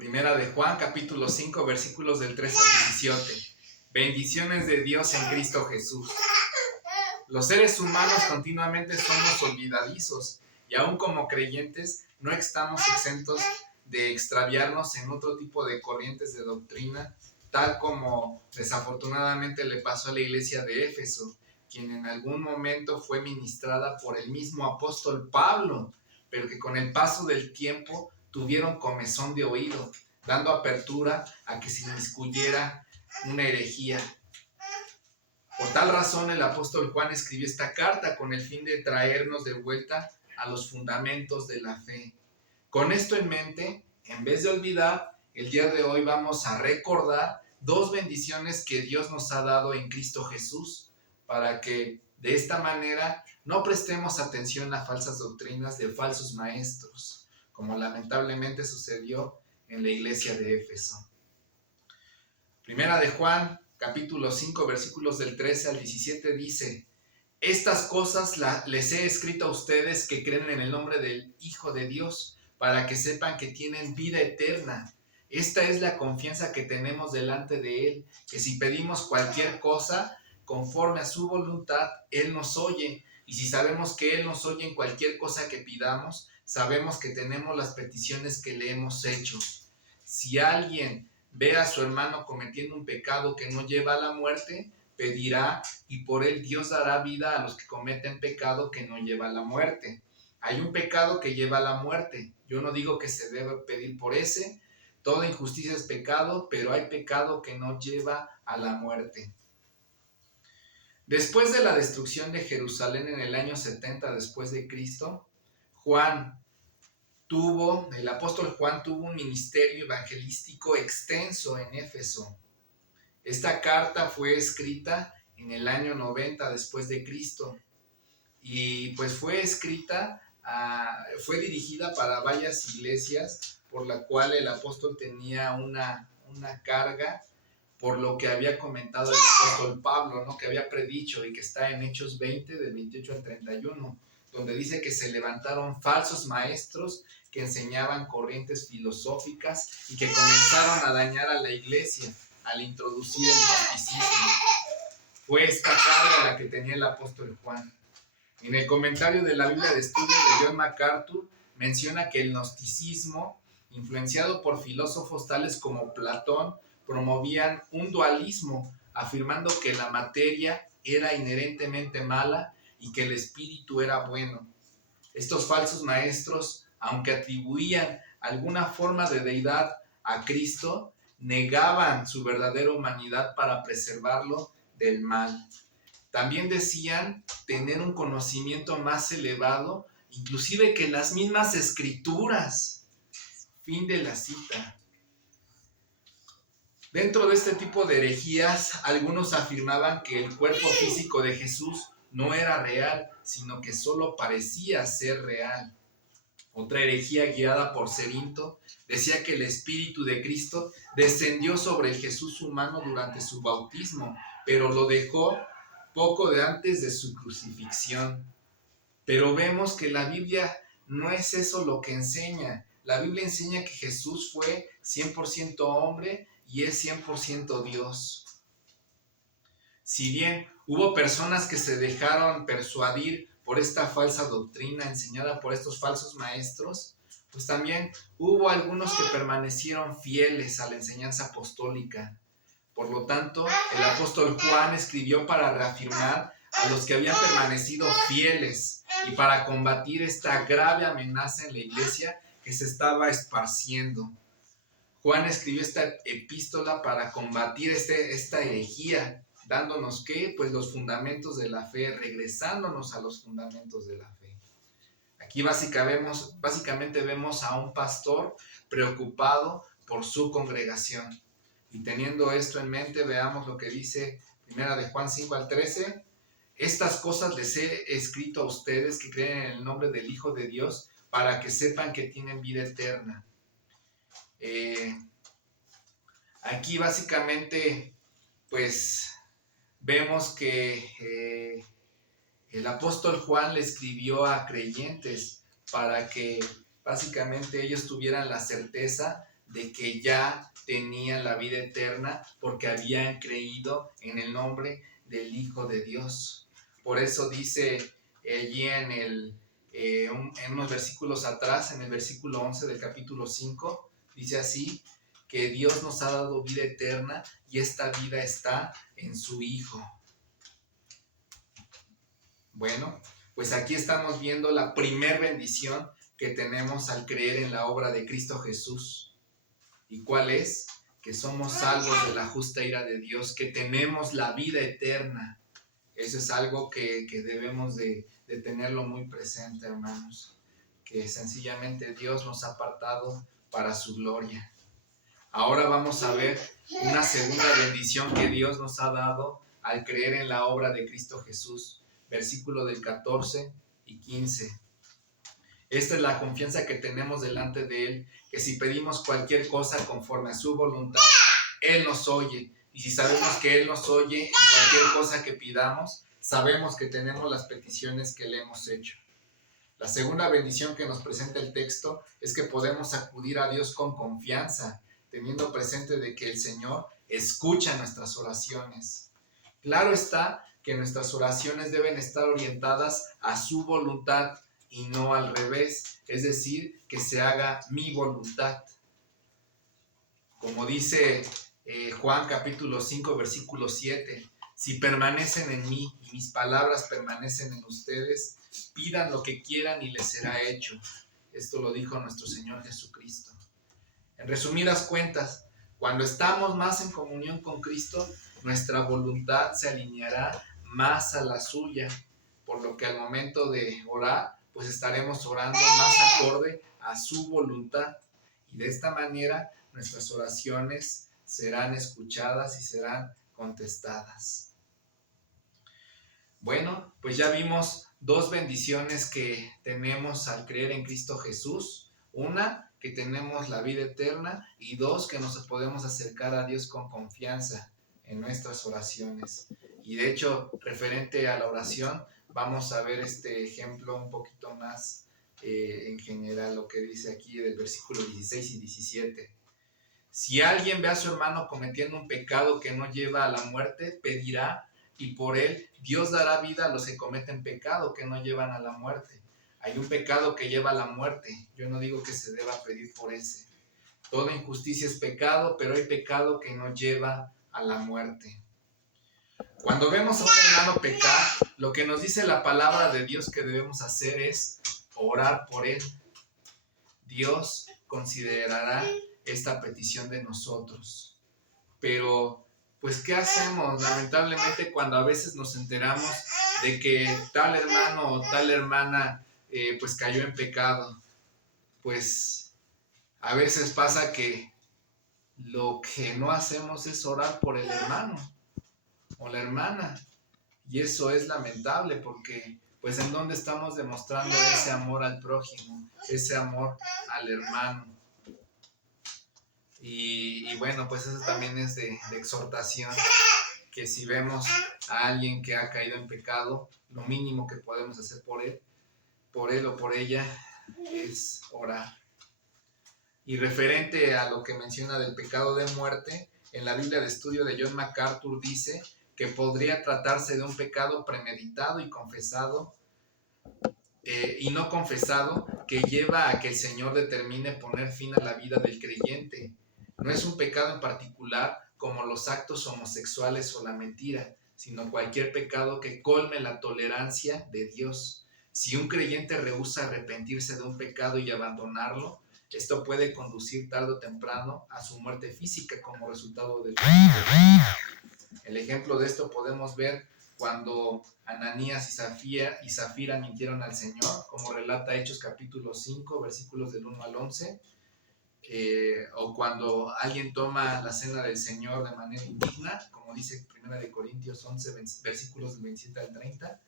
Primera de Juan, capítulo 5, versículos del 13 al 17. Bendiciones de Dios en Cristo Jesús. Los seres humanos continuamente somos olvidadizos y aún como creyentes no estamos exentos de extraviarnos en otro tipo de corrientes de doctrina, tal como desafortunadamente le pasó a la iglesia de Éfeso, quien en algún momento fue ministrada por el mismo apóstol Pablo, pero que con el paso del tiempo tuvieron comezón de oído, dando apertura a que se inmiscuyera una herejía. Por tal razón el apóstol Juan escribió esta carta con el fin de traernos de vuelta a los fundamentos de la fe. Con esto en mente, en vez de olvidar, el día de hoy vamos a recordar dos bendiciones que Dios nos ha dado en Cristo Jesús, para que de esta manera no prestemos atención a falsas doctrinas de falsos maestros, como lamentablemente sucedió en la iglesia de Éfeso. Primera de Juan, capítulo 5, versículos del 13 al 17 dice: estas cosas les he escrito a ustedes que creen en el nombre del Hijo de Dios, para que sepan que tienen vida eterna. Esta es la confianza que tenemos delante de Él, que si pedimos cualquier cosa conforme a su voluntad, Él nos oye. Y si sabemos que Él nos oye en cualquier cosa que pidamos, sabemos que tenemos las peticiones que le hemos hecho. Si alguien ve a su hermano cometiendo un pecado que no lleva a la muerte, pedirá y por él Dios dará vida a los que cometen pecado que no lleva a la muerte. Hay un pecado que lleva a la muerte. Yo no digo que se debe pedir por ese. Toda injusticia es pecado, pero hay pecado que no lleva a la muerte. Después de la destrucción de Jerusalén en el año 70 después de Cristo, el apóstol Juan tuvo un ministerio evangelístico extenso en Éfeso. Esta carta fue escrita en el año 90 después de Cristo y pues fue dirigida para varias iglesias, por la cual el apóstol tenía una carga por lo que había comentado el apóstol Pablo, ¿no? Que había predicho y que está en Hechos 20 del 28 al 31, donde dice que se levantaron falsos maestros que enseñaban corrientes filosóficas y que comenzaron a dañar a la iglesia al introducir el gnosticismo. Fue esta carga la que tenía el apóstol Juan. En el comentario de la Biblia de estudio de John MacArthur menciona que el gnosticismo, influenciado por filósofos tales como Platón, promovían un dualismo, afirmando que la materia era inherentemente mala y que el espíritu era bueno. Estos falsos maestros, aunque atribuían alguna forma de deidad a Cristo, negaban su verdadera humanidad para preservarlo del mal. También decían tener un conocimiento más elevado, inclusive que las mismas escrituras. Fin de la cita. Dentro de este tipo de herejías, algunos afirmaban que el cuerpo físico de Jesús no era real, sino que solo parecía ser real. Otra herejía guiada por Cerinto decía que el Espíritu de Cristo descendió sobre el Jesús humano durante su bautismo, pero lo dejó poco de antes de su crucifixión. Pero vemos que la Biblia no es eso lo que enseña. La Biblia enseña que Jesús fue 100% hombre y es 100% Dios. Si bien hubo personas que se dejaron persuadir por esta falsa doctrina enseñada por estos falsos maestros, pues también hubo algunos que permanecieron fieles a la enseñanza apostólica. Por lo tanto, el apóstol Juan escribió para reafirmar a los que habían permanecido fieles y para combatir esta grave amenaza en la iglesia que se estaba esparciendo. Juan escribió esta epístola para combatir esta herejía, dándonos ¿qué? Pues los fundamentos de la fe, regresándonos a los fundamentos de la fe. Aquí básicamente vemos a un pastor preocupado por su congregación. Y teniendo esto en mente, veamos lo que dice Primera de Juan 5 al 13. Estas cosas les he escrito a ustedes que creen en el nombre del Hijo de Dios, para que sepan que tienen vida eterna. Aquí básicamente pues vemos que el apóstol Juan le escribió a creyentes para que básicamente ellos tuvieran la certeza de que ya tenían la vida eterna porque habían creído en el nombre del Hijo de Dios. Por eso dice allí en unos versículos atrás, en el versículo 11 del capítulo 5, dice así, que Dios nos ha dado vida eterna y esta vida está en su Hijo. Bueno, pues aquí estamos viendo la primer bendición que tenemos al creer en la obra de Cristo Jesús. ¿Y cuál es? Que somos salvos de la justa ira de Dios, que tenemos la vida eterna. Eso es algo que debemos de tenerlo muy presente, hermanos. Que sencillamente Dios nos ha apartado para su gloria. Ahora vamos a ver una segunda bendición que Dios nos ha dado al creer en la obra de Cristo Jesús. Versículo del 14 y 15. Esta es la confianza que tenemos delante de Él, que si pedimos cualquier cosa conforme a su voluntad, Él nos oye. Y si sabemos que Él nos oye en cualquier cosa que pidamos, sabemos que tenemos las peticiones que le hemos hecho. La segunda bendición que nos presenta el texto es que podemos acudir a Dios con confianza, teniendo presente de que el Señor escucha nuestras oraciones. Claro está que nuestras oraciones deben estar orientadas a su voluntad y no al revés, es decir, que se haga mi voluntad. Como dice Juan capítulo 5, versículo 7, si permanecen en mí y mis palabras permanecen en ustedes, pidan lo que quieran y les será hecho. Esto lo dijo nuestro Señor Jesucristo. En resumidas cuentas, cuando estamos más en comunión con Cristo, nuestra voluntad se alineará más a la suya, por lo que al momento de orar, pues estaremos orando más acorde a su voluntad. Y de esta manera, nuestras oraciones serán escuchadas y serán contestadas. Bueno, pues ya vimos dos bendiciones que tenemos al creer en Cristo Jesús. Una, que tenemos la vida eterna, y dos, que nos podemos acercar a Dios con confianza en nuestras oraciones. Y de hecho, referente a la oración, vamos a ver este ejemplo un poquito más en general, lo que dice aquí del versículo 16 y 17. Si alguien ve a su hermano cometiendo un pecado que no lleva a la muerte, pedirá, y por él Dios dará vida a los que cometen pecado que no llevan a la muerte. Hay un pecado que lleva a la muerte. Yo no digo que se deba pedir por ese. Toda injusticia es pecado, pero hay pecado que no lleva a la muerte. Cuando vemos a un hermano pecar, lo que nos dice la palabra de Dios que debemos hacer es orar por él. Dios considerará esta petición de nosotros. Pero, pues, ¿qué hacemos? Lamentablemente, cuando a veces nos enteramos de que tal hermano o tal hermana pues cayó en pecado, pues a veces pasa que lo que no hacemos es orar por el hermano o la hermana, y eso es lamentable porque pues en dónde estamos demostrando ese amor al prójimo, ese amor al hermano. Y bueno, pues eso también es de exhortación, que si vemos a alguien que ha caído en pecado, lo mínimo que podemos hacer por él o por ella es orar. Y referente a lo que menciona del pecado de muerte, en la Biblia de estudio de John MacArthur dice que podría tratarse de un pecado premeditado y confesado y no confesado, que lleva a que el Señor determine poner fin a la vida del creyente. No es un pecado en particular como los actos homosexuales o la mentira, sino cualquier pecado que colme la tolerancia de Dios. Si un creyente rehúsa arrepentirse de un pecado y abandonarlo, esto puede conducir tarde o temprano a su muerte física como resultado del pecado. El ejemplo de esto podemos ver cuando Ananías y Zafira mintieron al Señor, como relata Hechos capítulo 5, versículos del 1 al 11, o cuando alguien toma la cena del Señor de manera indigna, como dice 1 Corintios 11, versículos del 27 al 30,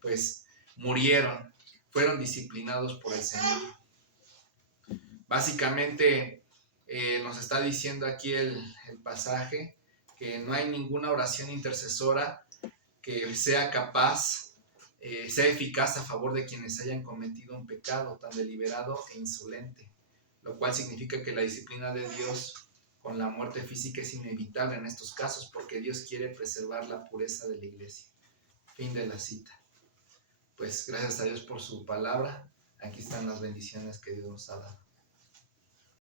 pues murieron, fueron disciplinados por el Señor. Básicamente nos está diciendo aquí el pasaje que no hay ninguna oración intercesora que sea capaz, sea eficaz a favor de quienes hayan cometido un pecado tan deliberado e insolente. lo cual significa que la disciplina de Dios con la muerte física es inevitable en estos casos porque Dios quiere preservar la pureza de la iglesia. Fin de la cita. Pues gracias a Dios por su palabra. Aquí están las bendiciones que Dios nos ha dado.